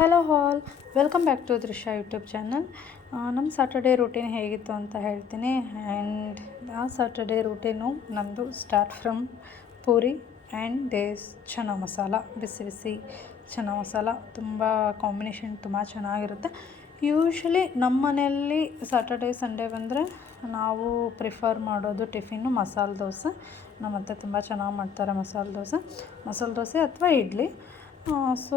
Hello all, welcome back to Drishya YouTube channel. ನಮ್ಮ Saturday routine ಹೇಗಿತ್ತು ಅಂತ ಹೇಳ್ತೀನಿ. ಆ್ಯಂಡ್ ಆ ಸ್ಯಾಟರ್ಡೇ ರೂಟೀನು ನಮ್ಮದು start from puri and these chana masala. ಬಿಸಿ ಬಿಸಿ ಚನ್ನ ಮಸಾಲ ತುಂಬ ಕಾಂಬಿನೇಷನ್ ತುಂಬ ಚೆನ್ನಾಗಿರುತ್ತೆ. ಯೂಶ್ವಲಿ ನಮ್ಮ ಮನೆಯಲ್ಲಿ ಸ್ಯಾಟರ್ಡೇ ಸಂಡೇ ಬಂದರೆ ನಾವು ಪ್ರಿಫರ್ ಮಾಡೋದು ಟಿಫಿನ್ನು ಮಸಾಲೆ ದೋಸೆ. ನಮ್ಮ ಅತ್ತೆ ತುಂಬ ಚೆನ್ನಾಗಿ ಮಾಡ್ತಾರೆ ಮಸಾಲೆ ದೋಸೆ ಅಥವಾ ಇಡ್ಲಿ. ಸೊ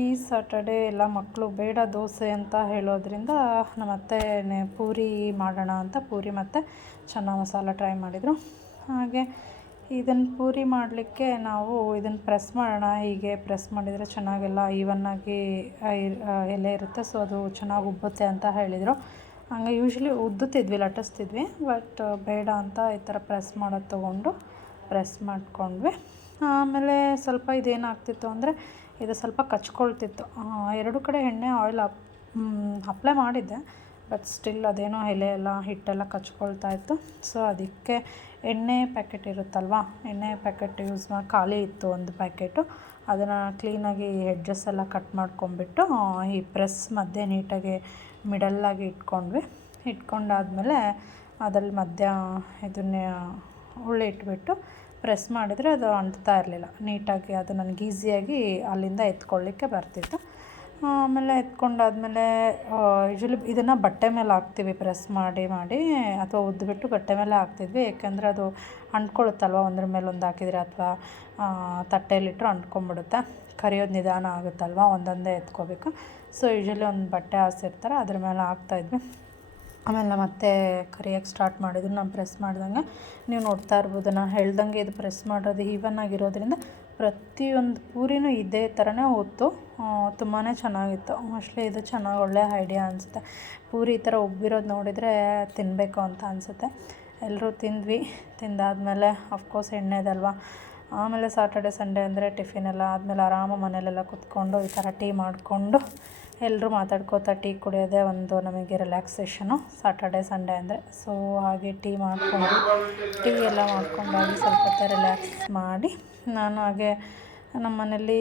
ಈ ಸ್ಯಾಟರ್ಡೇ ಎಲ್ಲ ಮಕ್ಕಳು ಬೇಡ ದೋಸೆ ಅಂತ ಹೇಳೋದ್ರಿಂದ ನಮ್ಮ ಅತ್ತೆ ಪೂರಿ ಮಾಡೋಣ ಅಂತ ಪೂರಿ ಮತ್ತು ಚನ್ನ ಮಸಾಲ ಟ್ರೈ ಮಾಡಿದರು. ಹಾಗೆ ಇದನ್ನು ಪೂರಿ ಮಾಡಲಿಕ್ಕೆ ನಾವು ಇದನ್ನು ಪ್ರೆಸ್ ಮಾಡೋಣ. ಹೀಗೆ ಪ್ರೆಸ್ ಮಾಡಿದರೆ ಚೆನ್ನಾಗೆಲ್ಲ ಈವನ್ನಾಗಿ ಎಲೆ ಇರುತ್ತೆ, ಸೊ ಅದು ಚೆನ್ನಾಗಿ ಉಬ್ಬುತ್ತೆ ಅಂತ ಹೇಳಿದರು. ಹಂಗೆ ಯೂಶ್ವಲಿ ಉದ್ದುತ್ತಿದ್ವಿ, ಲಟ್ಟಿಸ್ತಿದ್ವಿ, ಬಟ್ ಬೇಡ ಅಂತ ಈ ಥರ ಪ್ರೆಸ್ ಮಾಡೋದು ತೊಗೊಂಡು ಪ್ರೆಸ್ ಮಾಡ್ಕೊಂಡ್ವಿ. ಆಮೇಲೆ ಸ್ವಲ್ಪ ಇದೇನಾಗ್ತಿತ್ತು ಅಂದರೆ ಇದು ಸ್ವಲ್ಪ ಕಚ್ಕೊಳ್ತಿತ್ತು. ಎರಡು ಕಡೆ ಎಣ್ಣೆ ಆಯಿಲ್ ಅಪ್ಲೈ ಮಾಡಿದ್ದೆ, ಬಟ್ ಸ್ಟಿಲ್ ಅದೇನೋ ಎಲೆ ಎಲ್ಲ ಹಿಟ್ಟೆಲ್ಲ ಕಚ್ಕೊಳ್ತಾ ಇತ್ತು. ಸೊ ಅದಕ್ಕೆ ಎಣ್ಣೆ ಪ್ಯಾಕೆಟ್ ಇರುತ್ತಲ್ವ, ಎಣ್ಣೆ ಪ್ಯಾಕೆಟ್ ಯೂಸ್ ಮಾಡಿ ಖಾಲಿ ಇತ್ತು ಒಂದು ಪ್ಯಾಕೆಟು. ಅದನ್ನು ಕ್ಲೀನಾಗಿ ಎಡ್ಜಸ್ ಎಲ್ಲ ಕಟ್ ಮಾಡ್ಕೊಂಬಿಟ್ಟು ಈ ಪ್ರೆಸ್ ಮಧ್ಯೆ ನೀಟಾಗಿ ಮಿಡಲ್ಲಾಗಿ ಇಟ್ಕೊಂಡಾದ್ಮೇಲೆ ಅದ್ರಲ್ಲಿ ಮಧ್ಯ ಇದನ್ನೇ ಉಳ್ಳಿ ಇಟ್ಬಿಟ್ಟು ಪ್ರೆಸ್ ಮಾಡಿದರೆ ಅದು ಅಂಟ್ತಾ ಇರಲಿಲ್ಲ ನೀಟಾಗಿ. ಅದು ನನಗೆ ಈಸಿಯಾಗಿ ಅಲ್ಲಿಂದ ಎತ್ಕೊಳ್ಳಿಕ್ಕೆ ಬರ್ತಿತ್ತು. ಆಮೇಲೆ ಎತ್ಕೊಂಡಾದ್ಮೇಲೆ ಯೂಶ್ವಲಿ ಇದನ್ನು ಬಟ್ಟೆ ಮೇಲೆ ಹಾಕ್ತೀವಿ, ಪ್ರೆಸ್ ಮಾಡಿ ಅಥವಾ ಉದ್ದುಬಿಟ್ಟು ಬಟ್ಟೆ ಮೇಲೆ ಹಾಕ್ತಿದ್ವಿ. ಏಕೆಂದರೆ ಅದು ಅಂಟ್ಕೊಳ್ಳುತ್ತಲ್ವ, ಒಂದ್ರ ಮೇಲೆ ಒಂದು ಹಾಕಿದರೆ ಅಥವಾ ತಟ್ಟೆಯಲ್ಲಿಟ್ಟರು ಅಂಟ್ಕೊಂಡ್ಬಿಡುತ್ತೆ. ಕರಿಯೋದು ನಿಧಾನ ಆಗುತ್ತಲ್ವ, ಒಂದೊಂದೇ ಎತ್ಕೋಬೇಕು. ಸೊ ಯೂಶ್ವಲಿ ಒಂದು ಬಟ್ಟೆ ಹಾಸಿರ್ತಾರೆ, ಅದ್ರ ಮೇಲೆ ಹಾಕ್ತಾಯಿದ್ವಿ. ಆಮೇಲೆ ಮತ್ತೆ ಕರಿಯೋಕ್ಕೆ ಸ್ಟಾರ್ಟ್ ಮಾಡಿದ್ರು. ನಾನು ಪ್ರೆಸ್ ಮಾಡ್ದಂಗೆ ನೀವು ನೋಡ್ತಾ ಇರ್ಬೋದು, ನಾನು ಹೇಳ್ದಂಗೆ ಇದು ಪ್ರೆಸ್ ಮಾಡೋದು ಈವನ್ ಆಗಿರೋದ್ರಿಂದ ಪ್ರತಿಯೊಂದು ಪೂರಿನೂ ಇದೇ ಥರನೇ ಹೊತ್ತು ತುಂಬಾ ಚೆನ್ನಾಗಿತ್ತು. ಮೋಸ್ಟ್ಲಿ ಇದು ಚೆನ್ನಾಗಿ ಒಳ್ಳೆಯ ಐಡಿಯಾ ಅನಿಸುತ್ತೆ. ಪೂರಿ ಈ ಥರ ಉಬ್ಬಿರೋದು ನೋಡಿದರೆ ತಿನ್ನಬೇಕು ಅಂತ ಅನಿಸುತ್ತೆ. ಎಲ್ಲರೂ ತಿಂದ್ವಿ. ತಿಂದಾದಮೇಲೆ ಅಫ್ಕೋರ್ಸ್ ಎಣ್ಣೆದಲ್ವ. ಆಮೇಲೆ ಸಾಟರ್ಡೆ ಸಂಡೇ ಅಂದರೆ ಟಿಫಿನ್ ಎಲ್ಲ ಆದಮೇಲೆ ಆರಾಮಾಗಿ ಮನೇಲೆಲ್ಲ ಕೂತ್ಕೊಂಡು ಈ ಥರ ಟೀ ಮಾಡಿಕೊಂಡು ಎಲ್ಲರೂ ಮಾತಾಡ್ಕೋತಾ ಟೀ ಕುಡಿಯೋದೇ ಒಂದು ನಮಗೆ ರಿಲ್ಯಾಕ್ಸೇಷನು ಸಾಟರ್ಡೆ ಸಂಡೇ ಅಂದರೆ. ಸೊ ಹಾಗೆ ಟೀ ಎಲ್ಲ ಮಾಡ್ಕೊಂಡಾಗಿ ಸ್ವಲ್ಪ ಹೊತ್ತು ರಿಲ್ಯಾಕ್ಸ್ ಮಾಡಿ ನಾನು ಹಾಗೆ ನಮ್ಮ ಮನೇಲಿ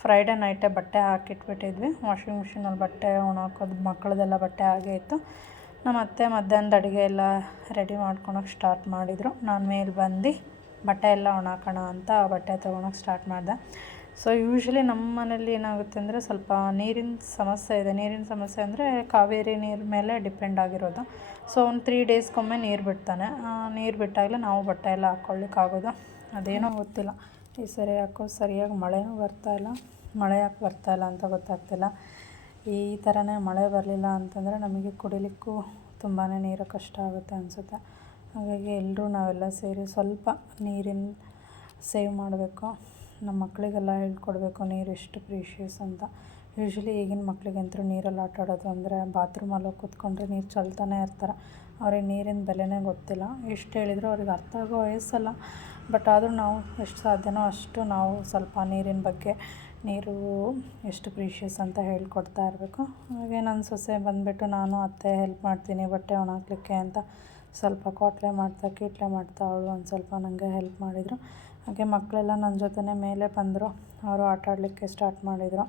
ಫ್ರೈಡೇ ನೈಟೇ ಬಟ್ಟೆ ಹಾಕಿಟ್ಬಿಟ್ಟಿದ್ವಿ. ವಾಷಿಂಗ್ ಮಿಷಿನಲ್ಲಿ ಬಟ್ಟೆ ಒಣಹಾಕೋದು, ಮಕ್ಕಳದೆಲ್ಲ ಬಟ್ಟೆ ಹಾಗೇ ಇತ್ತು. ನಮ್ಮ ಅತ್ತೆ ಮಧ್ಯಾಹ್ನದ ಅಡುಗೆ ಎಲ್ಲ ರೆಡಿ ಮಾಡ್ಕೊಳಕ್ಕೆ ಸ್ಟಾರ್ಟ್ ಮಾಡಿದರು. ನಾನು ಮೇಲೆ ಬಂದು ಬಟ್ಟೆ ಎಲ್ಲ ಒಣಹಾಕೋಣ ಅಂತ ಬಟ್ಟೆ ತೊಗೊಳಕ್ಕೆ ಸ್ಟಾರ್ಟ್ ಮಾಡಿದೆ. ಸೊ ಯೂಶ್ವಲಿ ನಮ್ಮ ಮನೇಲಿ ಏನಾಗುತ್ತೆ ಅಂದರೆ ಸ್ವಲ್ಪ ನೀರಿನ ಸಮಸ್ಯೆ ಇದೆ. ನೀರಿನ ಸಮಸ್ಯೆ ಅಂದರೆ ಕಾವೇರಿ ನೀರು ಮೇಲೆ ಡಿಪೆಂಡ್ ಆಗಿರೋದು. ಸೊ ಒಂದು 3 ಡೇಸ್ಗೊಮ್ಮೆ ನೀರು ಬಿಡ್ತಾನೆ. ನೀರು ಬಿಟ್ಟಾಗಲೇ ನಾವು ಬಟ್ಟೆ ಎಲ್ಲ ಹಾಕ್ಕೊಳ್ಳಿಕ್ಕಾಗೋದು. ಅದೇನೋ ಗೊತ್ತಿಲ್ಲ, ಈ ಸರಿ ಯಾಕೋ ಸರಿಯಾಗಿ ಮಳೆನೂ ಬರ್ತಾಯಿಲ್ಲ. ಮಳೆ ಯಾಕೆ ಬರ್ತಾಯಿಲ್ಲ ಅಂತ ಗೊತ್ತಾಗ್ತಿಲ್ಲ. ಈ ಥರನೇ ಮಳೆ ಬರಲಿಲ್ಲ ಅಂತಂದರೆ ನಮಗೆ ಕುಡಿಲಿಕ್ಕೂ ತುಂಬಾ ನೀರು ಕಷ್ಟ ಆಗುತ್ತೆ ಅನಿಸುತ್ತೆ. ಹಾಗಾಗಿ ಎಲ್ಲರೂ ನಾವೆಲ್ಲ ಸೇರಿ ಸ್ವಲ್ಪ ನೀರಿನ ಸೇವ್ ಮಾಡಬೇಕು. ನಮ್ಮ ಮಕ್ಕಳಿಗೆಲ್ಲ ಹೇಳ್ಕೊಡ್ಬೇಕು ನೀರು ಎಷ್ಟು ಪ್ರೀಷಿಯಸ್ ಅಂತ. ಯೂಶ್ವಲಿ ಈಗಿನ ಮಕ್ಕಳಿಗಂತೂ ನೀರಲ್ಲಿ ಆಟ ಆಡೋದು ಅಂದರೆ ಬಾತ್ರೂಮಲ್ಲಿ ಹೋಗಿ ಕೂತ್ಕೊಂಡ್ರೆ ನೀರು ಚೆಲ್ತಾನೆ ಇರ್ತಾರೆ. ಅವ್ರಿಗೆ ನೀರಿನ ಬೆಲೆನೇ ಗೊತ್ತಿಲ್ಲ. ಎಷ್ಟು ಹೇಳಿದರೂ ಅವ್ರಿಗೆ ಅರ್ಥ ಆಗೋ ವಯಸ್ಸಲ್ಲ. ಬಟ್ ಆದರೂ ನಾವು ಎಷ್ಟು ಸಾಧ್ಯನೋ ಅಷ್ಟು ನಾವು ಸ್ವಲ್ಪ ನೀರಿನ ಬಗ್ಗೆ, ನೀರು ಎಷ್ಟು ಪ್ರೀಷಿಯಸ್ ಅಂತ ಹೇಳ್ಕೊಡ್ತಾ ಇರಬೇಕು. ಹಾಗೆ ನನ್ನ ಸೊಸೆ ಬಂದುಬಿಟ್ಟು ನಾನು ಅತ್ತೆ ಹೆಲ್ಪ್ ಮಾಡ್ತೀನಿ ಬಟ್ಟೆ ಒಣಹಾಕ್ಲಿಕ್ಕೆ ಅಂತ ಸ್ವಲ್ಪ ಕ್ವಾಟ್ಲೆ ಮಾಡ್ತಾ ಅವಳು ಒಂದು ಸ್ವಲ್ಪ ನನಗೆ ಹೆಲ್ಪ್ ಮಾಡಿದರು. ಹಾಗೆ ಮಕ್ಕಳೆಲ್ಲ ನನ್ನ ಜೊತೆನೇ ಮೇಲೆ ಬಂದರು. ಅವರು ಆಟ ಆಡಲಿಕ್ಕೆ ಸ್ಟಾರ್ಟ್ ಮಾಡಿದರು.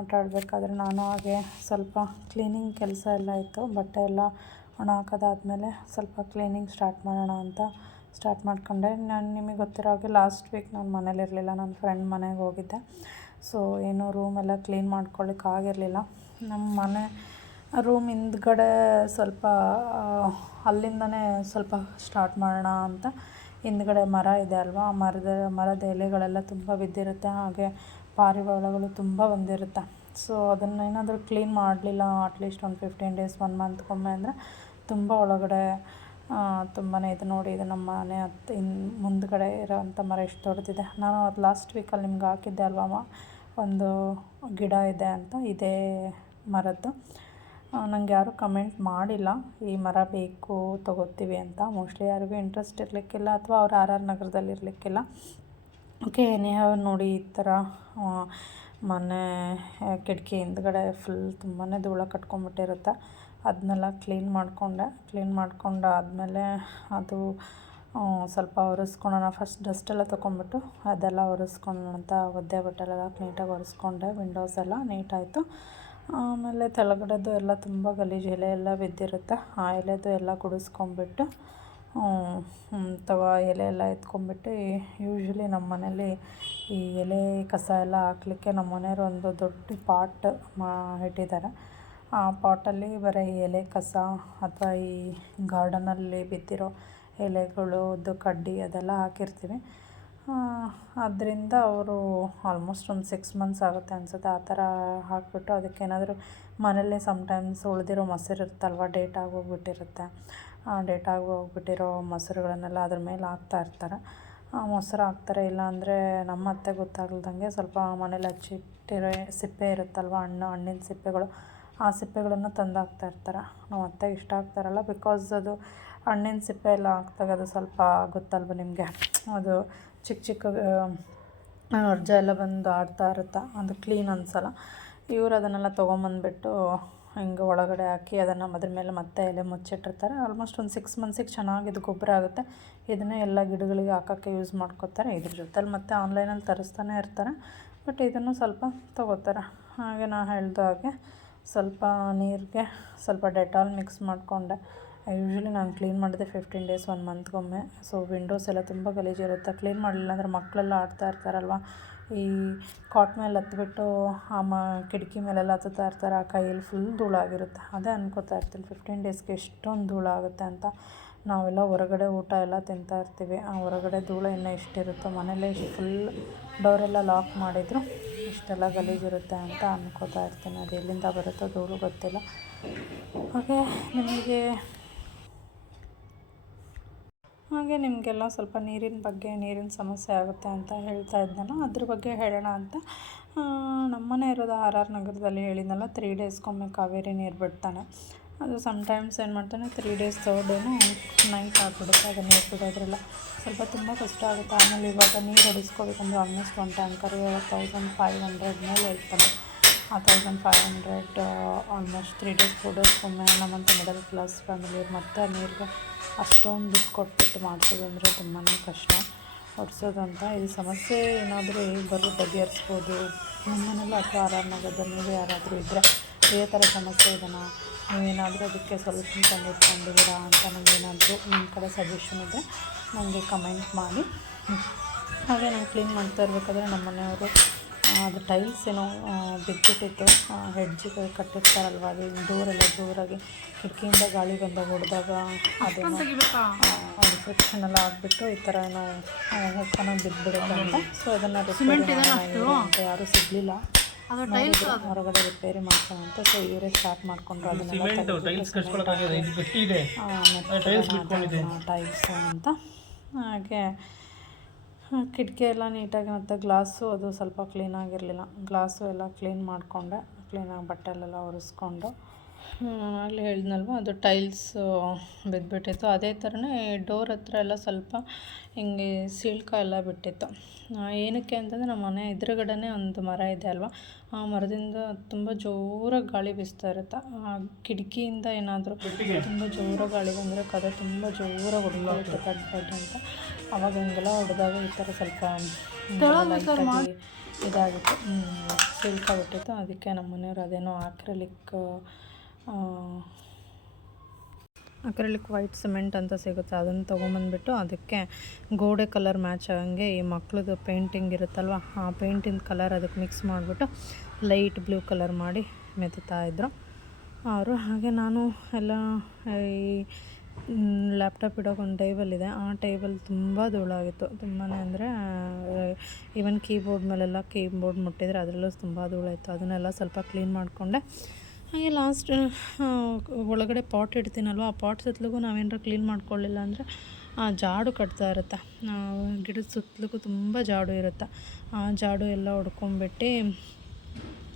ಆಟ ಆಡಬೇಕಾದ್ರೆ ನಾನು ಹಾಗೆ ಸ್ವಲ್ಪ ಕ್ಲೀನಿಂಗ್ ಕೆಲಸ ಎಲ್ಲ ಇತ್ತು. ಬಟ್ಟೆ ಎಲ್ಲ ಒಣ ಹಾಕೋದಾದ್ಮೇಲೆ ಸ್ವಲ್ಪ ಕ್ಲೀನಿಂಗ್ ಸ್ಟಾರ್ಟ್ ಮಾಡೋಣ ಅಂತ ಸ್ಟಾರ್ಟ್ ಮಾಡ್ಕೊಂಡೆ. ನಾನು ನಿಮಗೆ ಗೊತ್ತಿರೋ ಹಾಗೆ ಲಾಸ್ಟ್ ವೀಕ್ ನಾನು ಮನೇಲಿರಲಿಲ್ಲ, ನನ್ನ ಫ್ರೆಂಡ್ ಮನೆಗೆ ಹೋಗಿದ್ದೆ. ಸೊ ಏನೂ ರೂಮೆಲ್ಲ ಕ್ಲೀನ್ ಮಾಡ್ಕೊಳ್ಳಿಕ್ಕೆ ಆಗಿರಲಿಲ್ಲ. ನಮ್ಮ ಮನೆ ರೂಮ್ ಹಿಂದ್ಗಡೆ ಸ್ವಲ್ಪ ಅಲ್ಲಿಂದನೇ ಸ್ವಲ್ಪ ಸ್ಟಾರ್ಟ್ ಮಾಡೋಣ ಅಂತ. ಹಿಂದ್ಗಡೆ ಮರ ಇದೆ ಅಲ್ವಾ, ಮರದ ಎಲೆಗಳೆಲ್ಲ ತುಂಬ ಬಿದ್ದಿರುತ್ತೆ. ಹಾಗೆ ಪಾರಿವಾಳಗಳು ತುಂಬ ಬಂದಿರುತ್ತೆ. ಸೊ ಅದನ್ನು ಏನಾದರೂ ಕ್ಲೀನ್ ಮಾಡಲಿಲ್ಲ ಅಟ್ಲೀಸ್ಟ್ ಒಂದು 15 ಡೇಸ್ 1 ಮಂತ್ಗೊಮ್ಮೆ ಅಂದರೆ ತುಂಬ ಒಳಗಡೆ ತುಂಬಾ ಇದು ನೋಡಿ. ಇದು ನಮ್ಮ ಮನೆ ಮುಂದ್ಗಡೆ ಇರೋವಂಥ ಮರ ಎಷ್ಟು ದೊಡ್ಡದಿದೆ. ನಾನು ಅದು ಲಾಸ್ಟ್ ವೀಕಲ್ಲಿ ನಿಮ್ಗೆ ಹಾಕಿದ್ದೆ ಅಲ್ವಾ, ಒಂದು ಗಿಡ ಇದೆ ಅಂತ, ಇದೇ ಮರದ್ದು. ನನಗೆ ಯಾರೂ ಕಮೆಂಟ್ ಮಾಡಿಲ್ಲ ಈ ಮರ ಬೇಕು ತೊಗೋತೀವಿ ಅಂತ. ಮೋಸ್ಟ್ಲಿ ಯಾರಿಗೂ ಇಂಟ್ರೆಸ್ಟ್ ಇರಲಿಕ್ಕಿಲ್ಲ ಅಥವಾ ಅವ್ರು RR ನಗರದಲ್ಲಿ ಇರಲಿಕ್ಕಿಲ್ಲ. ಓಕೆ, ನೀವು ನೋಡಿ ಈ ಥರ ಮನೆ ಕಿಟಕಿ ಹಿಂದ್ಗಡೆ ಫುಲ್ ತುಂಬಾ ಧೂಳ ಕಟ್ಕೊಂಡ್ಬಿಟ್ಟಿರುತ್ತೆ. ಅದನ್ನೆಲ್ಲ ಕ್ಲೀನ್ ಮಾಡ್ಕೊಂಡಾದಮೇಲೆ ಅದು ಸ್ವಲ್ಪ ಒರೆಸ್ಕೊಳ್ಳೋಣ. ಫಸ್ಟ್ ಡಸ್ಟೆಲ್ಲ ತೊಗೊಂಡ್ಬಿಟ್ಟು ಅದೆಲ್ಲ ಒರೆಸ್ಕೊಳ್ಳೋಣ ಅಂತ ಒದ್ದೆ ಬಟ್ಟೆಲ್ಲ ನೀಟಾಗಿ ಒರೆಸ್ಕೊಂಡೆ. ವಿಂಡೋಸ್ ಎಲ್ಲ ನೀಟಾಯಿತು. ಆಮೇಲೆ ಕೆಳಗಡೆದು ಎಲ್ಲ ತುಂಬ ಗಲೀಜು ಎಲೆ ಎಲ್ಲ ಬಿದ್ದಿರುತ್ತೆ. ಆ ಎಲೆದು ಎಲ್ಲ ಗುಡಿಸ್ಕೊಂಬಿಟ್ಟು ಎಲೆ ಎಲ್ಲ ಎತ್ಕೊಂಡ್ಬಿಟ್ಟು ಯೂಶ್ವಲಿ ನಮ್ಮ ಮನೇಲಿ ಈ ಎಲೆ ಕಸ ಎಲ್ಲ ಹಾಕ್ಲಿಕ್ಕೆ ನಮ್ಮ ಮನೆಯವರು ಒಂದು ದೊಡ್ಡ ಪಾಟ್ ಇಟ್ಟಿದ್ದಾರೆ. ಆ ಪಾಟಲ್ಲಿ ಬರೀ ಎಲೆ ಕಸ ಅಥವಾ ಈ ಗಾರ್ಡನಲ್ಲಿ ಬಿದ್ದಿರೋ ಎಲೆಗಳದ್ದು ಕಡ್ಡಿ ಅದೆಲ್ಲ ಹಾಕಿರ್ತೀವಿ. ಅದರಿಂದ ಅವರು ಆಲ್ಮೋಸ್ಟ್ ಒಂದು 6 ಮಂತ್ಸ್ ಆಗುತ್ತೆ ಅನಿಸುತ್ತೆ ಆ ಥರ ಹಾಕಿಬಿಟ್ಟು ಅದಕ್ಕೇನಾದರೂ ಮನೇಲಿ ಸಮ್ಟೈಮ್ಸ್ ಉಳಿದಿರೋ ಮೊಸರು ಇರುತ್ತಲ್ವ, ಡೇಟ್ ಆಗೋಗ್ಬಿಟ್ಟಿರುತ್ತೆ. ಡೇಟ್ ಆಗೋಗ್ಬಿಟ್ಟಿರೋ ಮೊಸರುಗಳನ್ನೆಲ್ಲ ಅದ್ರ ಮೇಲೆ ಹಾಕ್ತಾಯಿರ್ತಾರೆ. ಮೊಸರು ಹಾಕ್ತಾರೆ. ಇಲ್ಲಾಂದರೆ ನಮ್ಮ ಅತ್ತೆ ಗೊತ್ತಾಗ್ಲ್ದಂಗೆ ಸ್ವಲ್ಪ ಮನೇಲಿ ಹಚ್ಚಿಟ್ಟಿರೋ ಸಿಪ್ಪೆ ಇರುತ್ತಲ್ವ, ಹಣ್ಣಿನ ಸಿಪ್ಪೆಗಳು, ಆ ಸಿಪ್ಪೆಗಳನ್ನು ತಂದು ಹಾಕ್ತಾಯಿರ್ತಾರೆ. ನಮ್ಮ ಅತ್ತೆಗೆ ಇಷ್ಟ ಆಗ್ತಾರಲ್ಲ, ಬಿಕಾಸ್ ಅದು ಹಣ್ಣಿನ ಸಿಪ್ಪೆ ಎಲ್ಲ ಹಾಕ್ದಾಗ ಅದು ಸ್ವಲ್ಪ ಗೊತ್ತಲ್ವ ನಿಮಗೆ, ಅದು ಚಿಕ್ಕ ಚಿಕ್ಕ ಅರ್ಜ ಎಲ್ಲ ಬಂದು ಆಡ್ತಾ ಇರುತ್ತೆ, ಅದು ಕ್ಲೀನ್ ಅನಿಸಲ್ಲ. ಇವರು ಅದನ್ನೆಲ್ಲ ತೊಗೊಂಬಂದ್ಬಿಟ್ಟು ಹಿಂಗೆ ಒಳಗಡೆ ಹಾಕಿ ಅದನ್ನು ಅದ್ರ ಮೇಲೆ ಮತ್ತೆ ಎಲೆ ಮುಚ್ಚಿಟ್ಟಿರ್ತಾರೆ. ಆಲ್ಮೋಸ್ಟ್ ಒಂದು 6 ಮಂತ್ಸಿಗೆ ಚೆನ್ನಾಗಿದು ಗೊಬ್ಬರ ಆಗುತ್ತೆ. ಇದನ್ನೇ ಎಲ್ಲ ಗಿಡಗಳಿಗೆ ಹಾಕೋಕ್ಕೆ ಯೂಸ್ ಮಾಡ್ಕೋತಾರೆ. ಇದ್ರ ಜೊತೆಲಿ ಮತ್ತೆ ಆನ್ಲೈನಲ್ಲಿ ತರಿಸ್ತಾನೆ ಇರ್ತಾರೆ. ಬಟ್ ಇದನ್ನು ಸ್ವಲ್ಪ ತೊಗೋತಾರೆ. ಹಾಗೆ ನಾನು ಹೇಳ್ದ ಹಾಗೆ ಸ್ವಲ್ಪ ನೀರಿಗೆ ಸ್ವಲ್ಪ ಡೆಟಾಲ್ ಮಿಕ್ಸ್ ಮಾಡಿಕೊಂಡೆ. ಯೂಶ್ವಲಿ ನಾನು ಕ್ಲೀನ್ ಮಾಡಿದೆ 15 ಡೇಸ್ 1 ಮಂತ್ಗೊಮ್ಮೆ. ಸೊ ವಿಂಡೋಸ್ ಎಲ್ಲ ತುಂಬ ಗಲೀಜಿರುತ್ತೆ. ಕ್ಲೀನ್ ಮಾಡಲಿಲ್ಲ ಅಂದರೆ ಮಕ್ಕಳೆಲ್ಲ ಆಡ್ತಾ ಇರ್ತಾರಲ್ವ, ಈ ಕಾಟ್ ಮೇಲೆ ಹತ್ಬಿಟ್ಟು ಕಿಟಕಿ ಮೇಲೆಲ್ಲ ಹತ್ತುತ್ತಾ ಇರ್ತಾರೆ. ಆ ಕೈಯಲ್ಲಿ ಫುಲ್ ಧೂಳಾಗಿರುತ್ತೆ. ಅದೇ ಅನ್ಕೋತಾ ಇರ್ತೀನಿ 15 ಡೇಸ್ಗೆ ಎಷ್ಟೊಂದು ಧೂಳಾಗುತ್ತೆ ಅಂತ. ನಾವೆಲ್ಲ ಹೊರಗಡೆ ಊಟ ಎಲ್ಲ ತಿಂತಾ ಇರ್ತೀವಿ. ಆ ಹೊರಗಡೆ ಧೂಳು ಇನ್ನೂ ಎಷ್ಟಿರುತ್ತೋ, ಮನೇಲೇ ಫುಲ್ ಡೋರೆಲ್ಲ ಲಾಕ್ ಮಾಡಿದ್ರು ಇಷ್ಟೆಲ್ಲ ಗಲೀಜಿರುತ್ತೆ ಅಂತ ಅನ್ಕೋತಾ ಇರ್ತೀನಿ. ಅದು ಎಲ್ಲಿಂದ ಬರುತ್ತೋ ಧೂಳು ಗೊತ್ತಿಲ್ಲ. ಹಾಗೆ ನಿಮಗೆಲ್ಲ ಸ್ವಲ್ಪ ನೀರಿನ ಸಮಸ್ಯೆ ಆಗುತ್ತೆ ಅಂತ ಹೇಳ್ತಾ ಇದ್ನಲ್ಲ, ಅದ್ರ ಬಗ್ಗೆ ಹೇಳೋಣ ಅಂತ. ನಮ್ಮನೆ ಇರೋದು RR ನಗರದಲ್ಲಿ ಹೇಳಿದ್ನಲ್ಲ, 3 ಡೇಸ್ಗೊಮ್ಮೆ ಕಾವೇರಿ ನೀರು ಬಿಡ್ತಾನೆ. ಅದು ಸಮ್ಟೈಮ್ಸ್ ಏನು ಮಾಡ್ತಾನೆ, 3 ಡೇಸ್ 3rd ಡೇನೂ ನೈಟ್ ಆಗಿಬಿಡುತ್ತೆ. ಅದು ನೀರು ಬಿಡೋದ್ರೆಲ್ಲ ಸ್ವಲ್ಪ ತುಂಬ ಕಷ್ಟ ಆಗುತ್ತೆ. ಆಮೇಲೆ ಇವಾಗ ನೀರು ಹೊಡಿಸ್ಕೋಬೇಕಂದ್ರೆ ಆಲ್ಮೋಸ್ಟ್ ಒಂದು ಟ್ಯಾಂಕರ್ 1500 ಮೇಲೆ ಹೇಳ್ತಾನೆ. ಆ 1500 ಆಲ್ಮೋಸ್ಟ್ 3 ಡೇಸ್ 4 ಡೇಸ್ಗೊಮ್ಮೆ ನಮ್ಮಂಥ ಮಿಡಲ್ ಕ್ಲಾಸ್ ಫ್ಯಾಮಿಲಿಯವ್ರು ಮತ್ತೆ ನೀರಿಗೆ ಅಷ್ಟೊಂದು ದುಡ್ಡು ಕೊಟ್ಬಿಟ್ಟು ಮಾಡಿಸೋದಂದರೆ ತುಂಬಾ ಕಷ್ಟ ಹೊಡ್ಸೋದು ಅಂತ. ಈ ಸಮಸ್ಯೆ ಏನಾದರೂ ಬಗೆಹರಿಸ್ಬೋದು ನಮ್ಮನೆಲ್ಲ, ಅಥವಾ RR ನಗರದಲ್ಲಿ ನೀವು ಯಾರಾದರೂ ಇದ್ದರೆ ಇದೇ ಥರ ಸಮಸ್ಯೆ ಇದನ್ನು ನೀವೇನಾದರೂ ಅದಕ್ಕೆ ಸೊಲ್ಯೂಷನ್ ತಂದಿಟ್ಕೊಂಡಿದ್ದೀರಾ ಅಂತ ನನಗೇನಾದರೂ ನಿಮ್ಮ ಕಡೆ ಸಜೆಷನ್ ಇದ್ದರೆ ನನಗೆ ಕಮೆಂಟ್ ಮಾಡಿ. ಹಾಗೆ ನಾವು ಕ್ಲೀನ್ ಮಾಡ್ತಾ ಇರಬೇಕಾದ್ರೆ ನಮ್ಮ ಮನೆಯವರು ಅದು ಟೈಲ್ಸ್ ಏನೋ ಬಿದ್ದುಬಿಟ್ಟಿತ್ತು. ಹೆಡ್ಜಿಗೆ ಕಟ್ಟಿರ್ತಾರಲ್ವ, ಅದು ಡೋರೆಲ್ಲ ಜೋರಾಗಿ ಕಿಟಕಿಯಿಂದ ಗಾಳಿ ಬಂದಾಗ ಹೊಡೆದಾಗ ಅದೇನೋ ಅದು ಫ್ರಿಕ್ಷನ್ ಎಲ್ಲ ಆಗಿಬಿಟ್ಟು ಈ ಥರ ಏನೋ ಚೆನ್ನಾಗಿ ಬಿದ್ದುಬಿಡುತ್ತೆ ಅಂತ. ಸೊ ಅದನ್ನು ರಿಪೇರಿ ಅಂತ ಯಾರೂ ಸಿಗಲಿಲ್ಲ. ಹೊರಗಡೆ ರಿಪೇರಿ ಮಾಡ್ತಾನೆ ಅಂತ. ಸೊ ಇವರೇ ಸ್ಟಾರ್ಟ್ ಮಾಡಿಕೊಂಡ್ರು ಅದನ್ನೆಲ್ಲ ಟೈಲ್ಸು ಅಂತ. ಹಾಗೆ ಕಿಟಕಿ ಎಲ್ಲ ನೀಟಾಗಿ, ಮತ್ತು ಗ್ಲಾಸು ಅದು ಸ್ವಲ್ಪ ಕ್ಲೀನಾಗಿರಲಿಲ್ಲ. ಗ್ಲಾಸು ಎಲ್ಲ ಕ್ಲೀನ್ ಮಾಡಿಕೊಂಡೆ. ಕ್ಲೀನಾಗಿ ಬಟ್ಟೆಲೆಲ್ಲ ಒರೆಸ್ಕೊಂಡು ಅಲ್ಲಿ ಹೇಳಿದ್ನಲ್ವ, ಅದು ಟೈಲ್ಸು ಬಿದ್ದುಬಿಟ್ಟಿತ್ತು. ಅದೇ ಥರನೇ ಡೋರ್ ಹತ್ರ ಎಲ್ಲ ಸ್ವಲ್ಪ ಹಿಂಗೆ ಸೀಳ್ಕ ಎಲ್ಲ ಬಿಟ್ಟಿತ್ತು. ಏನಕ್ಕೆ ಅಂತಂದರೆ ನಮ್ಮ ಮನೆ ಎದುರುಗಡೆನೇ ಒಂದು ಮರ ಇದೆ ಅಲ್ವ, ಆ ಮರದಿಂದ ತುಂಬ ಜೋರಾಗಿ ಗಾಳಿ ಬೀಸ್ತಾ ಇರುತ್ತೆ. ಆ ಕಿಟಕಿಯಿಂದ ಏನಾದರೂ ತುಂಬ ಜೋರಾಗಿ ಗಾಳಿ ಬಂದರೆ ಕದೆ ತುಂಬ ಜೋರಾಗಿ ಹೊಡೆದೋಗುತ್ತೆ ಕಡ್ ಅಂತ. ಅವಾಗ ಹಿಂಗೆಲ್ಲ ಹೊಡೆದಾಗ ಈ ಥರ ಸ್ವಲ್ಪ ಇದಾಗಿತ್ತು, ಸೀಳ್ಕೊಬಿಟ್ಟಿತ್ತು. ಅದಕ್ಕೆ ನಮ್ಮ ಮನೆಯವರು ಅದೇನೋ ಅಕ್ರಲಿಕ್ ವೈಟ್ ಸಿಮೆಂಟ್ ಅಂತ ಸಿಗುತ್ತೆ, ಅದನ್ನು ತೊಗೊಂಬಂದ್ಬಿಟ್ಟು ಅದಕ್ಕೆ ಗೋಡೆ ಕಲರ್ ಮ್ಯಾಚ್ ಆಗಂಗೆ ಈ ಮಕ್ಳದ್ದು ಪೇಂಟಿಂಗ್ ಇರುತ್ತಲ್ವ, ಆ ಪೇಂಟಿನ ಕಲರ್ ಅದಕ್ಕೆ ಮಿಕ್ಸ್ ಮಾಡಿಬಿಟ್ಟು ಲೈಟ್ ಬ್ಲೂ ಕಲರ್ ಮಾಡಿ ಮೆತ್ತಾಯಿದ್ರು ಅವರು. ಹಾಗೆ ನಾನು ಎಲ್ಲ ಈ ಲ್ಯಾಪ್ಟಾಪ್ ಇಡೋಕೆ ಒಂದು ಟೇಬಲ್ ಇದೆ, ಆ ಟೇಬಲ್ ತುಂಬ ಧೂಳಾಗಿತ್ತು. ತುಂಬಾ ಅಂದರೆ ಈವನ್ ಕೀಬೋರ್ಡ್ ಮುಟ್ಟಿದರೆ ಅದರಲ್ಲೂ ತುಂಬ ಧೂಳಾಯಿತು. ಅದನ್ನೆಲ್ಲ ಸ್ವಲ್ಪ ಕ್ಲೀನ್ ಮಾಡಿಕೊಂಡೆ. ಹಾಗೆ ಲಾಸ್ಟ್ ಒಳಗಡೆ ಪಾಟ್ ಇಡ್ತೀನಲ್ವ, ಆ ಪಾಟ್ ಸುತ್ತಲಿಗೂ ನಾವೇನಾರ ಕ್ಲೀನ್ ಮಾಡ್ಕೊಳ್ಳಿಲ್ಲ ಅಂದರೆ ಆ ಜಾಡು ಕಟ್ತಾ ಇರುತ್ತೆ. ಗಿಡದ ಸುತ್ತಲಿಗೂ ತುಂಬ ಜಾಡು ಇರುತ್ತೆ. ಆ ಜಾಡು ಎಲ್ಲ ಹೊಡ್ಕೊಂಬಿಟ್ಟು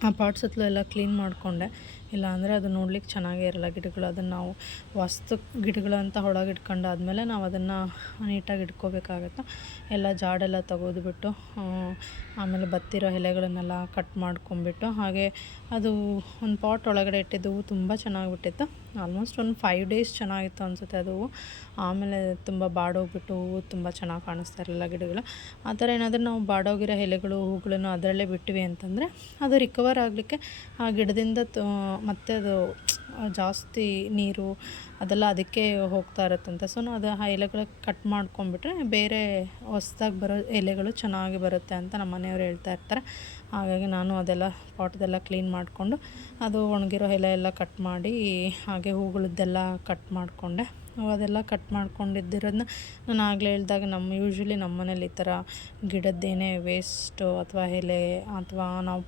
ಆ ಪಾಟ್ ಸುತ್ತಲೂ ಎಲ್ಲ ಕ್ಲೀನ್ ಮಾಡಿಕೊಂಡೆ. ಇಲ್ಲಾಂದರೆ ಅದು ನೋಡ್ಲಿಕ್ಕೆ ಚೆನ್ನಾಗೇ ಇರಲ್ಲ ಗಿಡಗಳು. ಅದನ್ನು ನಾವು ವಾಸ್ತು ಗಿಡಗಳು ಅಂತ ಒಳಗೆ ಇಟ್ಕೊಂಡಾದ್ಮೇಲೆ ನಾವು ಅದನ್ನು ನೀಟಾಗಿ ಇಟ್ಕೋಬೇಕಾಗತ್ತೆ. ಎಲ್ಲ ಜಾಡೆಲ್ಲ ತೆಗೆದುಬಿಟ್ಟು ಆಮೇಲೆ ಬತ್ತಿರೋ ಎಲೆಗಳನ್ನೆಲ್ಲ ಕಟ್ ಮಾಡ್ಕೊಂಬಿಟ್ಟು, ಹಾಗೆ ಅದು ಒಂದು ಪಾಟ್ ಒಳಗಡೆ ಇಟ್ಟಿದ್ದು ಹೂವು ತುಂಬ ಚೆನ್ನಾಗಿ ಬಿಟ್ಟಿತ್ತು. ಆಲ್ಮೋಸ್ಟ್ ಒಂದು 5 ಡೇಸ್ ಚೆನ್ನಾಗಿತ್ತು ಅನಿಸುತ್ತೆ ಅದು ಹೂವು. ಆಮೇಲೆ ತುಂಬ ಬಾಡೋಗ್ಬಿಟ್ಟು ಹೂವು ತುಂಬ ಚೆನ್ನಾಗಿ ಕಾಣಿಸ್ತಾ ಇರಲಿಲ್ಲ ಗಿಡಗಳು. ಆ ಥರ ಏನಾದರೂ ನಾವು ಬಾಡೋಗಿರೋ ಎಲೆಗಳು ಹೂಗಳನ್ನು ಅದರಲ್ಲೇ ಬಿಟ್ಟಿವಿ ಅಂತಂದರೆ ಅದು ರಿಕವರ್ ಆಗಲಿಕ್ಕೆ ಆ ಗಿಡದಿಂದ ಮತ್ತೆ ಅದು ಜಾಸ್ತಿ ನೀರು ಅದೆಲ್ಲ ಅದಕ್ಕೆ ಹೋಗ್ತಾ ಇರುತ್ತಂತೆ. ಸೊ ನಾವು ಅದು ಆ ಎಲೆಗಳು ಕಟ್ ಮಾಡ್ಕೊಂಬಿಟ್ರೆ ಬೇರೆ ಹೊಸ್ದಾಗಿ ಬರೋ ಎಲೆಗಳು ಚೆನ್ನಾಗಿ ಬರುತ್ತೆ ಅಂತ ನಮ್ಮ ಮನೆಯವರು ಹೇಳ್ತಾ ಇರ್ತಾರೆ. ಹಾಗಾಗಿ ನಾನು ಅದೆಲ್ಲ ಪಾಟ್ದೆಲ್ಲ ಕ್ಲೀನ್ ಮಾಡಿಕೊಂಡು ಅದು ಒಣಗಿರೋ ಎಲೆ ಎಲ್ಲ ಕಟ್ ಮಾಡಿ, ಹಾಗೆ ಹೂಗಳದ್ದೆಲ್ಲ ಕಟ್ ಮಾಡಿಕೊಂಡೆ. ಅದೆಲ್ಲ ಕಟ್ ಮಾಡ್ಕೊಂಡಿದ್ದಿರೋದನ್ನ ನಾನು ಆಗಲೇ ಹೇಳಿದಾಗ ಯೂಶ್ವಲಿ ನಮ್ಮ ಮನೇಲಿ ಈ ಥರ ಗಿಡದ್ದೇನೇ ವೇಸ್ಟು ಅಥವಾ ಎಲೆ ಅಥವಾ ನಾವು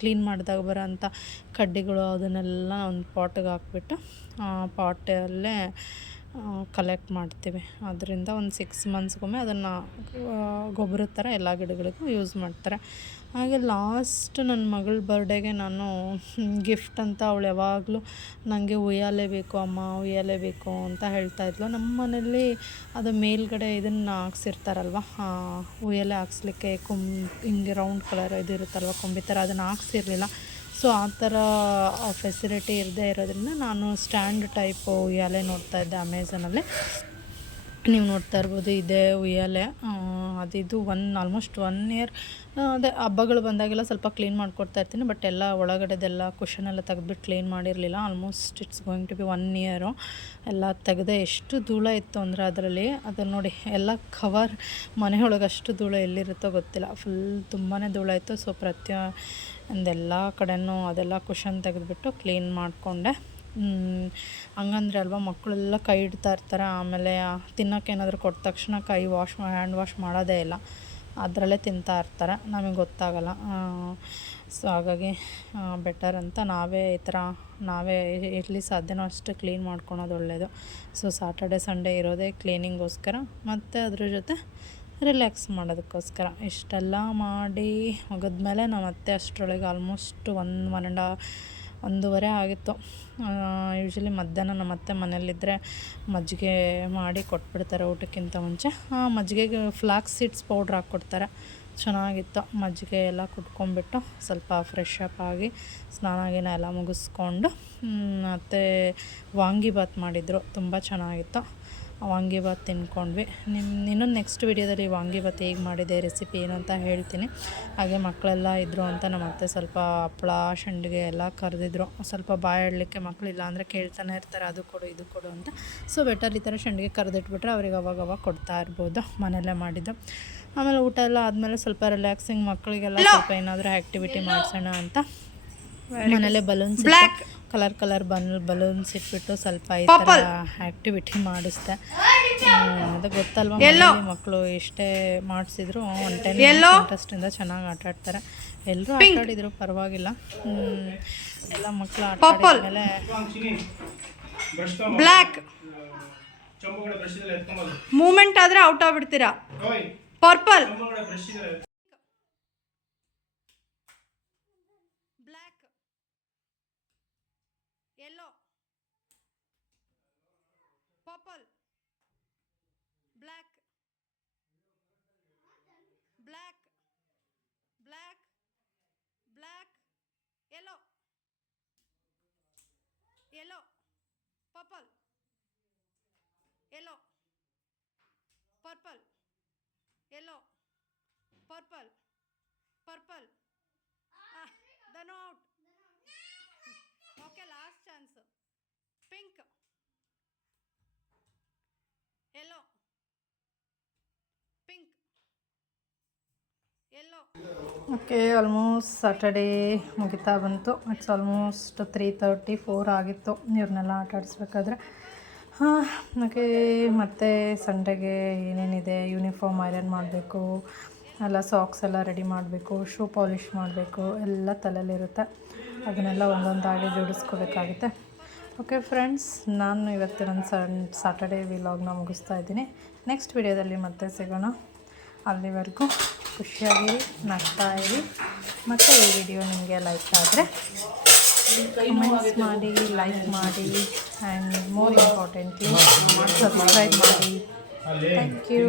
ಕ್ಲೀನ್ ಮಾಡಿದಾಗ ಬರೋಂಥ ಕಡ್ಡಿಗಳು ಅದನ್ನೆಲ್ಲ ಒಂದು ಪಾಟಿಗೆ ಹಾಕ್ಬಿಟ್ಟು ಪಾಟಲ್ಲೇ ಕಲೆಕ್ಟ್ ಮಾಡ್ತೀವಿ. ಅದರಿಂದ ಒಂದು 6 ಮಂತ್ಸ್ಗೊಮ್ಮೆ ಅದನ್ನು ಗೊಬ್ಬರದ ಥರ ಎಲ್ಲ ಗಿಡಗಳಿಗೂ ಯೂಸ್ ಮಾಡ್ತಾರೆ. ಹಾಗೆ ಲಾಸ್ಟ್ ನನ್ನ ಮಗಳ ಬರ್ಡೇಗೆ ನಾನು ಗಿಫ್ಟ್ ಅಂತ ಅವಳು ಯಾವಾಗಲೂ ನನಗೆ ಉಯ್ಯಾಲೆ ಬೇಕು ಅಮ್ಮ, ಉಯ್ಯಾಲೆ ಬೇಕು ಅಂತ ಹೇಳ್ತಾಯಿದ್ಲು. ನಮ್ಮ ಮನೇಲಿ ಅದು ಮೇಲ್ಗಡೆ ಇದನ್ನು ಹಾಕ್ಸಿರ್ತಾರಲ್ವ, ಉಯ್ಯಾಲೆ ಹಾಕ್ಸ್ಲಿಕ್ಕೆ ಹಿಂಗೆ ರೌಂಡ್ ಕಲರ್ ಇದಿರುತ್ತಲ್ವ ಕೊಂಬಿ ಥರ, ಅದನ್ನು ಹಾಕ್ಸಿರ್ಲಿಲ್ಲ. ಸೊ ಆ ಥರ ಫೆಸಿಲಿಟಿ ಇರದೇ ಇರೋದ್ರಿಂದ ನಾನು ಸ್ಟ್ಯಾಂಡ್ ಟೈಪ್ ಉಯ್ಯಾಲೆ ನೋಡ್ತಾಯಿದ್ದೆ ಅಮೆಝಾನಲ್ಲಿ. ನೀವು ನೋಡ್ತಾ ಇರ್ಬೋದು, ಇದೇ ಉಯ್ಯಾಲೆ. ಅದಿದು ಆಲ್ಮೋಸ್ಟ್ 1 ಇಯರ್ ಅದೇ ಹಬ್ಬಗಳು ಬಂದಾಗೆಲ್ಲ ಸ್ವಲ್ಪ ಕ್ಲೀನ್ ಮಾಡಿಕೊಡ್ತಾ ಇರ್ತೀನಿ. ಬಟ್ ಎಲ್ಲ ಒಳಗಡೆದೆಲ್ಲ ಕುಷನೆಲ್ಲ ತೆಗೆದ್ಬಿಟ್ಟು ಕ್ಲೀನ್ ಮಾಡಿರಲಿಲ್ಲ. Almost it's going to be 1 year. ಎಲ್ಲ ತೆಗೆದೆ. ಎಷ್ಟು ಧೂಳ ಇತ್ತು ಅಂದರೆ ಅದರಲ್ಲಿ, ಅದನ್ನು ನೋಡಿ ಎಲ್ಲ ಕವರ್ ಮನೆಯೊಳಗೆ ಅಷ್ಟು ಧೂಳ ಎಲ್ಲಿರುತ್ತೋ ಗೊತ್ತಿಲ್ಲ, ಫುಲ್ ತುಂಬಾ ಧೂಳ ಇತ್ತು. ಸೊ ಒಂದೆಲ್ಲ ಕಡೆನೂ ಅದೆಲ್ಲ ಕುಷನ್ ತೆಗೆದುಬಿಟ್ಟು ಕ್ಲೀನ್ ಮಾಡಿಕೊಂಡೆ. ಹಂಗಂದ್ರೆ ಅಲ್ವಾ ಮಕ್ಕಳೆಲ್ಲ ಕೈ ಇಡ್ತಾ ಇರ್ತಾರೆ, ಆಮೇಲೆ ತಿನ್ನೋಕೆ ಏನಾದರೂ ಕೊಟ್ಟ ತಕ್ಷಣ ಹ್ಯಾಂಡ್ ವಾಶ್ ಮಾಡೋದೇ ಇಲ್ಲ, ಅದರಲ್ಲೇ ತಿಂತಾ ಇರ್ತಾರೆ, ನಮಗೆ ಗೊತ್ತಾಗಲ್ಲ. ಸೊ ಹಾಗಾಗಿ ಬೆಟರ್ ಅಂತ ನಾವೇ ಎಲ್ಲಿ ಸಾಧ್ಯನೋ ಅಷ್ಟು ಕ್ಲೀನ್ ಮಾಡ್ಕೊಳೋದು ಒಳ್ಳೆಯದು. ಸೊ ಸ್ಯಾಟರ್ಡೆ ಸಂಡೇ ಇರೋದೇ ಕ್ಲೀನಿಂಗೋಸ್ಕರ ಮತ್ತು ಅದ್ರ ಜೊತೆ ರಿಲ್ಯಾಕ್ಸ್ ಮಾಡೋದಕ್ಕೋಸ್ಕರ. ಇಷ್ಟೆಲ್ಲ ಮಾಡಿ ಹೋಗಿದ್ಮೇಲೆ ನಾವು ಮತ್ತೆ ಅಷ್ಟರೊಳಗೆ ಆಲ್ಮೋಸ್ಟ್ 1-1.5 ಆಗಿತ್ತು. ಯೂಶ್ವಲಿ ಮಧ್ಯಾಹ್ನ ನಮ್ಮ ಅತ್ತೆ ಮನೇಲಿದ್ದರೆ ಮಜ್ಜಿಗೆ ಮಾಡಿ ಕೊಟ್ಬಿಡ್ತಾರೆ ಊಟಕ್ಕಿಂತ ಮುಂಚೆ. ಮಜ್ಜಿಗೆಗೆ ಫ್ಲಾಕ್ಸ್ ಸೀಡ್ಸ್ ಪೌಡ್ರ್ ಹಾಕ್ಕೊಡ್ತಾರೆ, ಚೆನ್ನಾಗಿತ್ತು. ಮಜ್ಜಿಗೆ ಎಲ್ಲ ಕುಟ್ಕೊಂಡ್ಬಿಟ್ಟು ಸ್ವಲ್ಪ ಫ್ರೆಶ್ ಅಪ್ ಆಗಿ ಸ್ನಾನ ಎಲ್ಲ ಮುಗಿಸ್ಕೊಂಡು ಮತ್ತು ವಾಂಗಿಬಾತ್ ಮಾಡಿದರು, ತುಂಬ ಚೆನ್ನಾಗಿತ್ತು. ವಾಂಗಿಬಾತ್ ತಿನ್ಕೊಂಡ್ವಿ. ಇನ್ನೊಂದು ನೆಕ್ಸ್ಟ್ ವೀಡಿಯೋದಲ್ಲಿ ವಾಂಗಿಬಾತ್ ಹೇಗೆ ಮಾಡಿದೆ ರೆಸಿಪಿ ಏನು ಅಂತ ಹೇಳ್ತೀನಿ. ಹಾಗೆ ಮಕ್ಕಳೆಲ್ಲ ಇದ್ದರು ಅಂತ ನಮ್ಮ ಅತ್ತೆ ಸ್ವಲ್ಪ ಹಪ್ಪಳ ಸಂಡಿಗೆ ಎಲ್ಲ ಕರೆದಿದ್ರು. ಸ್ವಲ್ಪ ಬಾಯಾಡಲಿಕ್ಕೆ ಮಕ್ಕಳಿಲ್ಲ ಅಂದರೆ ಕೇಳ್ತಾನೆ ಇರ್ತಾರೆ, ಅದು ಕೊಡು ಇದು ಕೊಡು ಅಂತ. ಸೊ ಬೆಟರ್ ಈ ಥರ ಸಂಡಿಗೆ ಕರೆದಿಟ್ಬಿಟ್ರೆ ಅವ್ರಿಗೆ ಅವಾಗ ಕೊಡ್ತಾ ಇರ್ಬೋದು, ಮನೆಯಲ್ಲೇ ಮಾಡಿದ್ದು. ಆಮೇಲೆ ಊಟ ಎಲ್ಲ ಆದಮೇಲೆ ಸ್ವಲ್ಪ ರಿಲ್ಯಾಕ್ಸಿಂಗ್, ಮಕ್ಕಳಿಗೆಲ್ಲ ಸ್ವಲ್ಪ ಏನಾದರೂ ಆ್ಯಕ್ಟಿವಿಟಿ ಮಾಡಿಸೋಣ ಅಂತ ಮನೇಲೆ ಕಲರ್ ಬಲೂನ್ಸ್ ಇಟ್ಬಿಟ್ಟು ಸ್ವಲ್ಪ ಈ ಥರ ಆ್ಯಕ್ಟಿವಿಟಿ ಮಾಡಿಸ್ದೆ. ಅದು ಗೊತ್ತಲ್ವ, ಮಕ್ಕಳು ಎಷ್ಟೇ ಮಾಡಿಸಿದ್ರು 10 ಇಂಟ್ರೆಸ್ಟಿಂದ ಚೆನ್ನಾಗಿ ಆಟಾಡ್ತಾರೆ. ಎಲ್ಲರೂ ಆಟಾಡಿದ್ರು, ಪರವಾಗಿಲ್ಲ. ಎಲ್ಲ ಮಕ್ಕಳು ಆಟಾಡಿದ್ಮೇಲೆ ಬ್ಲ್ಯಾಕ್ ಮೂಮೆಂಟ್ ಆದರೆ ಔಟ್ ಆಗ್ಬಿಡ್ತೀರಾ. Purple yellow, purple, black, black, black, black, yellow, yellow, purple, yellow, purple, yellow, purple, purple. Then out. Okay, last chance. Pink, yellow, pink, yellow. Okay, almost Saturday ಮುಗಿತಾ ಬಂತು. ಇಟ್ಸ್ ಆಲ್ಮೋಸ್ಟ್ 3:34 ಆಗಿತ್ತು ಇವ್ರನ್ನೆಲ್ಲ ಆಟ ಆಡಿಸ್ಬೇಕಾದ್ರೆ. Okay, ಮತ್ತು ಸಂಡೆಗೆ ಏನೇನಿದೆ, uniform iron ಮಾಡಬೇಕು, ಎಲ್ಲ socks ಎಲ್ಲ ರೆಡಿ ಮಾಡಬೇಕು, ಶೂ ಪಾಲಿಷ್ ಮಾಡಬೇಕು, ಎಲ್ಲ ತಲೆಯಲ್ಲಿರುತ್ತೆ. ಅದನ್ನೆಲ್ಲ ಒಂದೊಂದಾಗಿ ಜೋಡಿಸ್ಕೋಬೇಕಾಗುತ್ತೆ. ಓಕೆ ಫ್ರೆಂಡ್ಸ್, ನಾನು ಇವತ್ತಿನ ಸ್ಯಾಟರ್ಡೇ ವಿಲಾಗ್ನ ಮುಗಿಸ್ತಾ ಇದ್ದೀನಿ. ನೆಕ್ಸ್ಟ್ ವಿಡಿಯೋದಲ್ಲಿ ಮತ್ತೆ ಸಿಗೋಣ. ಅಲ್ಲಿವರೆಗೂ ಖುಷಿಯಾಗಿರಿ, ನಗ್ತಾ ಇರಿ. ಮತ್ತು ಈ ವಿಡಿಯೋ ನಿಮಗೆ ಲೈಕ್ ಆದರೆ ಕಮೆಂಟ್ಸ್ ಮಾಡಿ, ಲೈಕ್ ಮಾಡಿ ಆ್ಯಂಡ್ ಮೋರ್ ಇಂಪಾರ್ಟೆಂಟ್ಲಿ ಸಬ್ಸ್ಕ್ರೈಬ್ ಮಾಡಿ. Thank you.